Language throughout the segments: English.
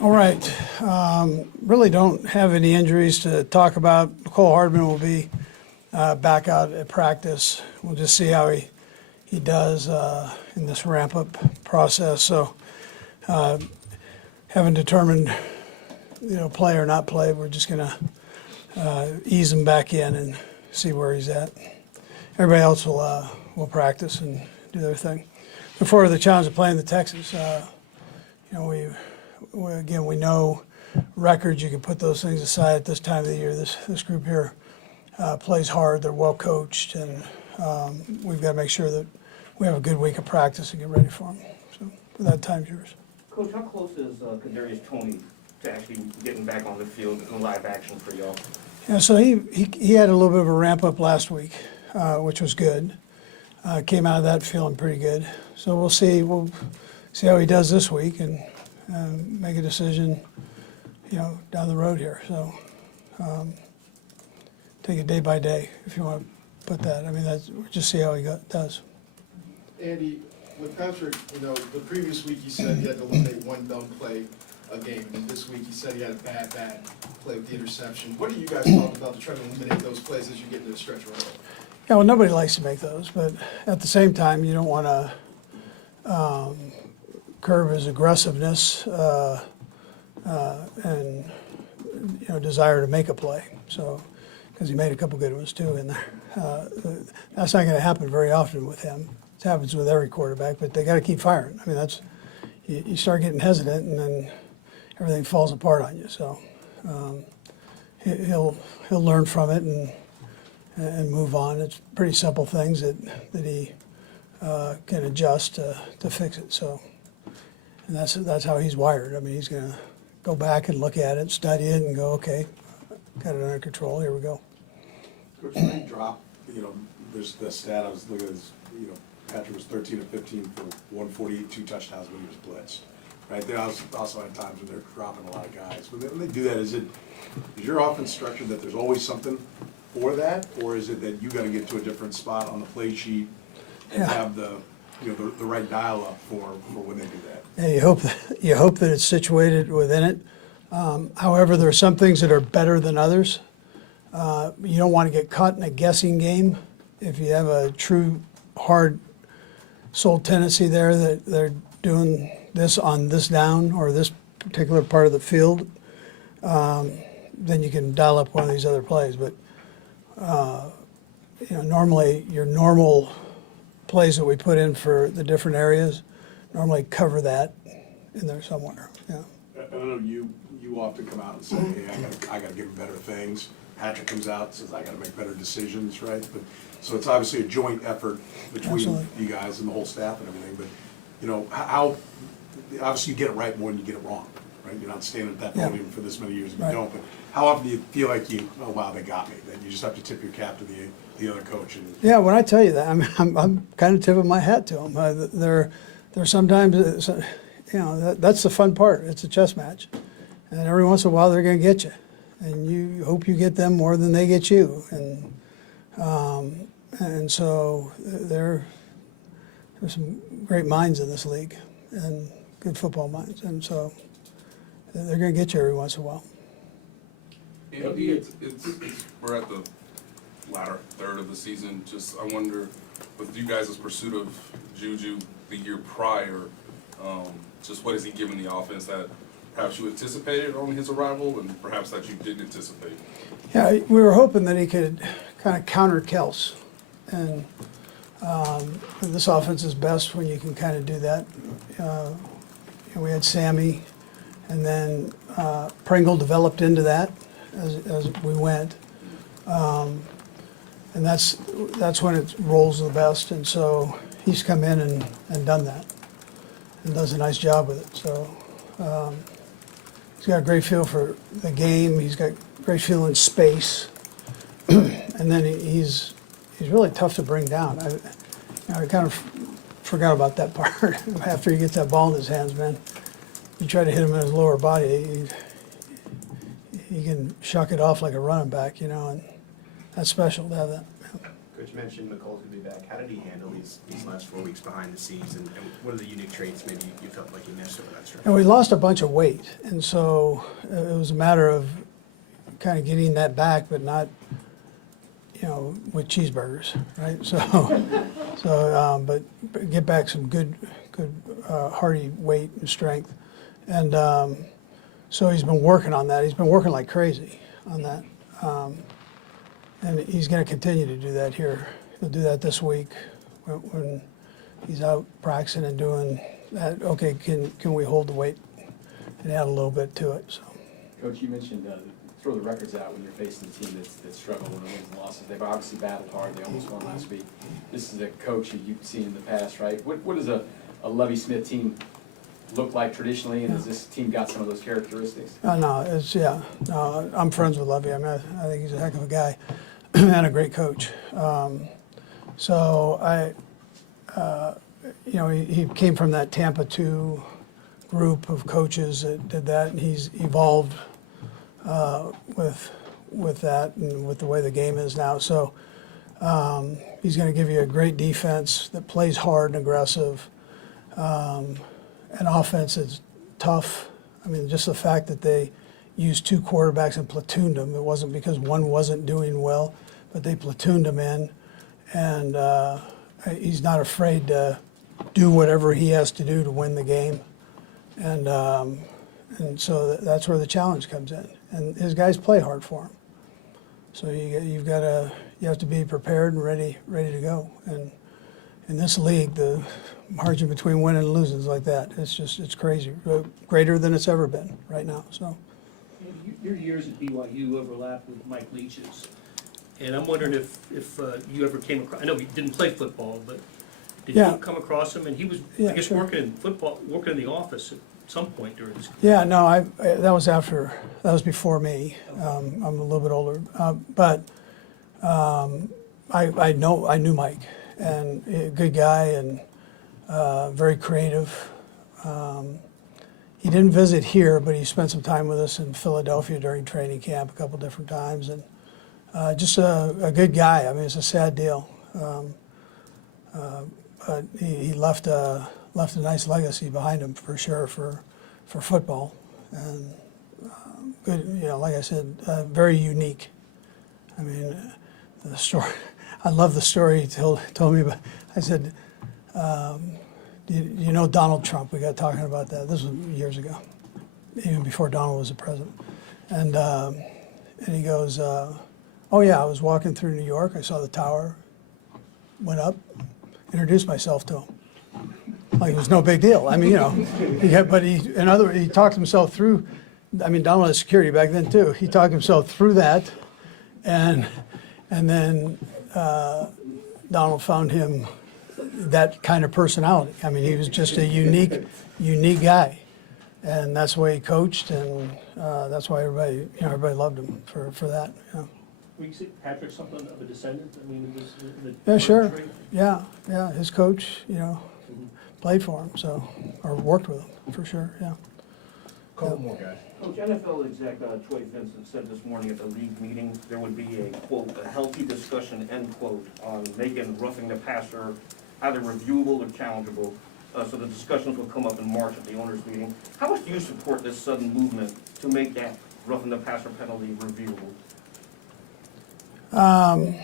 All right. Really don't have any injuries to talk about. Cole Hardman will be back out at practice. We'll just see how he does in this ramp-up process. So haven't determined, play or not play. We're just going to ease him back in and see where he's at. Everybody else will practice and do their thing. Before the challenge of playing the Texans, we know records. You can put those things aside at this time of the year. This group here plays hard. They're well coached, and we've got to make sure that we have a good week of practice and get ready for them. So, with that, time's yours. Coach, how close is Kadarius Toney to actually getting back on the field in live action for y'all? Yeah, so he had a little bit of a ramp up last week, which was good. Came out of that feeling pretty good. So we'll see how he does this week and make a decision, down the road here. So take it day by day, if you want to put that. I mean, just see how he does. Andy, with Patrick, the previous week you said he had to eliminate one dumb play a game, and this week he said he had a bad play with the interception. What are you guys talking about to try to eliminate those plays as you get into the stretch run? Yeah, well, nobody likes to make those, but at the same time, you don't want to curb his aggressiveness and desire to make a play. So, because he made a couple good ones too in there. That's not going to happen very often with him. It happens with every quarterback, but they got to keep firing. I mean, you start getting hesitant, and then everything falls apart on you. So he'll learn from it and move on. It's pretty simple things that he can adjust to fix it. So, and that's how he's wired. I mean, he's going to go back and look at it, study it, and go, okay, got it under control. Here we go. Coach, when they drop, there's the stat I was looking at. Patrick was 13 of 15 for 148, 2 touchdowns when he was blitzed. Right, they also had times when they're dropping a lot of guys. When they do that, is your offense structured that there's always something for that, or is it that you got to get to a different spot on the play sheet and have the right dial up for when they do that? Yeah, you hope that it's situated within it. However, there are some things that are better than others. You don't want to get caught in a guessing game. If you have a true hard soul tendency there that they're doing this on this down or this particular part of the field, then you can dial up one of these other plays. But normally your normal plays that we put in for the different areas normally cover that in there somewhere. Yeah. I know you often come out and say, hey, I got to give him better things. Patrick comes out and says, I got to make better decisions, right? But so it's obviously a joint effort between Absolutely. you guys and the whole staff and everything. But how obviously you get it right more than you get it wrong, right? You're not standing at that podium for this many years and you don't. But how often do you feel like oh wow, they got me? That you just have to tip your cap to the other coach? Yeah, when I tell you that, I'm kind of tipping my hat to them. They're sometimes, that's the fun part. It's a chess match, and every once in a while they're going to get you, and you hope you get them more than they get you, and so there's some great minds in this league, and good football minds, and so they're going to get you every once in a while. Andy, we're at the latter third of the season. Just I wonder, with you guys' pursuit of Juju the year prior, just what has he given the offense that perhaps you anticipated on his arrival and perhaps that you didn't anticipate? Yeah, we were hoping that he could kind of counter Kels, and this offense is best when you can kind of do that. We had Sammy, and then Pringle developed into that as we went, and that's when it rolls the best. And so he's come in and done that, and does a nice job with it. So he's got a great feel for the game. He's got great feel in space, and then he's really tough to bring down. I kind of forgot about that part. After he gets that ball in his hands, man, you try to hit him in his lower body, he can shuck it off like a running back, and that's special to have that. Coach mentioned McColl's gonna be back. How did he handle these last 4 weeks behind the scenes, and what are the unique traits maybe you felt like you missed over that stretch? And we lost a bunch of weight, and so it was a matter of kind of getting that back, but not, with cheeseburgers, right? But get back some good hearty weight and strength. And so he's been working on that. He's been working like crazy on that. And he's going to continue to do that here. He'll do that this week when he's out practicing and doing that. Okay, can we hold the weight and add a little bit to it? So. Coach, you mentioned throw the records out when you're facing a team that's struggled with wins and losses. They've obviously battled hard. They almost won last week. This is a coach who you've seen in the past, right? What does a Lovie Smith team look like traditionally, and has this team got some of those characteristics? No, I'm friends with Lovie. I mean, I think he's a heck of a guy and a great coach. He came from that Tampa 2 group of coaches that did that, and he's evolved with that and with the way the game is now. So he's going to give you a great defense that plays hard and aggressive. An offense is tough. I mean, just the fact that they used 2 quarterbacks and platooned them. It wasn't because one wasn't doing well, but they platooned him in. And he's not afraid to do whatever he has to do to win the game. And so that's where the challenge comes in. And his guys play hard for him. So you have to be prepared and ready to go. And in this league, the margin between winning and losing is like that. It's crazy, greater than it's ever been right now. So Your years at BYU overlapped with Mike Leach's, and I'm wondering if you ever came across. I know he didn't play football, but did Yeah. you come across him? And he was, Yeah, I guess, sure. working in the office at some point during his career. yeah, no, that was before me. I'm a little bit older, but I knew Mike, and a good guy and very creative. He didn't visit here, but he spent some time with us in Philadelphia during training camp a couple different times, and just a good guy. I mean, it's a sad deal, but he left a nice legacy behind him for sure for football, and good. Like I said, very unique. I mean, the story. I love the story he told me. But I said, you know Donald Trump? We got talking about that. This was years ago, even before Donald was the president. And he goes, oh yeah, I was walking through New York. I saw the tower, went up, introduced myself to him. Like it was no big deal. I mean, he talked himself through. I mean, Donald had security back then too. He talked himself through that, and then Donald found him that kind of personality. I mean, he was just a unique guy, and that's the way he coached, and that's why everybody loved him for that. Would you say Patrick something of a descendant? I mean, Yeah, sure. Yeah. His coach, played for him, or worked with him for sure. Yeah. Couple more guys. Coach, NFL exec Troy Vincent said this morning at the league meeting there would be a, quote, a healthy discussion, end quote, on making roughing the passer either reviewable or challengeable. So the discussions will come up in March at the owners' meeting. How much do you support this sudden movement to make that roughing the passer penalty reviewable? I'm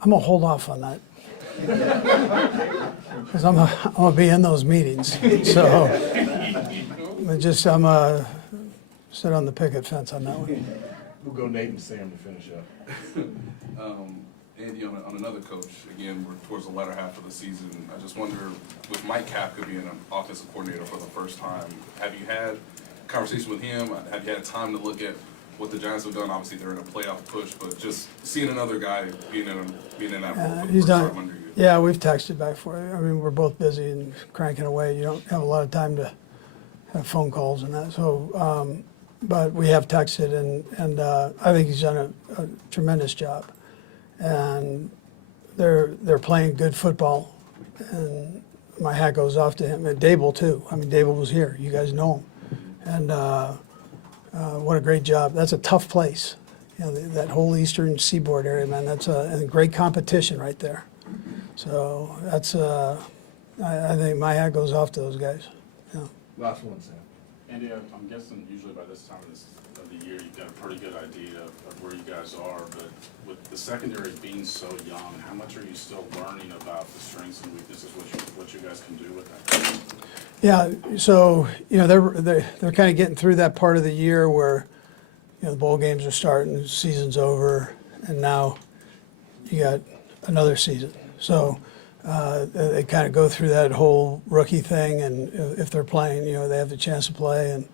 gonna hold off on that. Because I'm gonna be in those meetings, so I'm gonna sit on the picket fence on that one. We'll go Nate and Sam to finish up. Andy, on another coach, again, we're towards the latter half of the season. I just wonder, with Mike Kafka being an offensive coordinator for the first time, have you had a conversation with him? Have you had time to look at what the Giants have done? Obviously, they're in a playoff push, but just seeing another guy being in that role for the He's first time done. under you. Yeah, we've texted back for you. I mean, we're both busy and cranking away. You don't have a lot of time to have phone calls and that. So, but we have texted, and I think he's done a tremendous job. And they're playing good football, and my hat goes off to him. And Dable too. I mean, Dable was here. You guys know him, and what a great job. That's a tough place, you know, that whole eastern seaboard area, man, that's a great competition right there. So that's, I think my hat goes off to those guys. Yeah. Last one, Sam. Andy, I'm guessing usually by this time of the year, you've got a pretty good idea of where you guys are, but with the secondary being so young, how much are you still learning about the strengths and weaknesses, what you guys can do with that? Yeah, so, you know, they're kind of getting through that part of the year where, you know, the bowl games are starting, the season's over, and now you got another season. So they kind of go through that whole rookie thing, and if they're playing, you know, they have the chance to play, and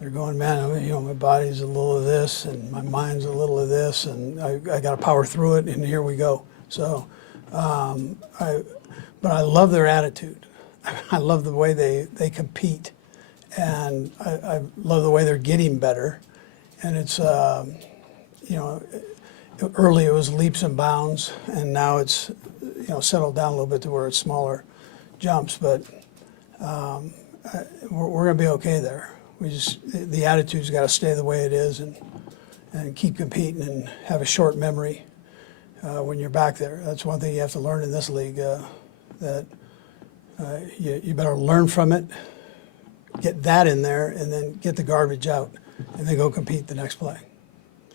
they're going, man, I mean, you know, my body's a little of this, and my mind's a little of this, and I got to power through it, and here we go. So, but I love their attitude. I love the way they compete, and I love the way they're getting better. And it's, you know, early it was leaps and bounds, and now it's, you know, settled down a little bit to where it's smaller jumps. But we're going to be okay there. We just, the attitude's got to stay the way it is, and keep competing and have a short memory when you're back there. That's one thing you have to learn in this league, that you better learn from it, get that in there, and then get the garbage out, and then go compete the next play.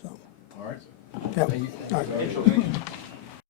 So, All right. yeah. Thank you. All right.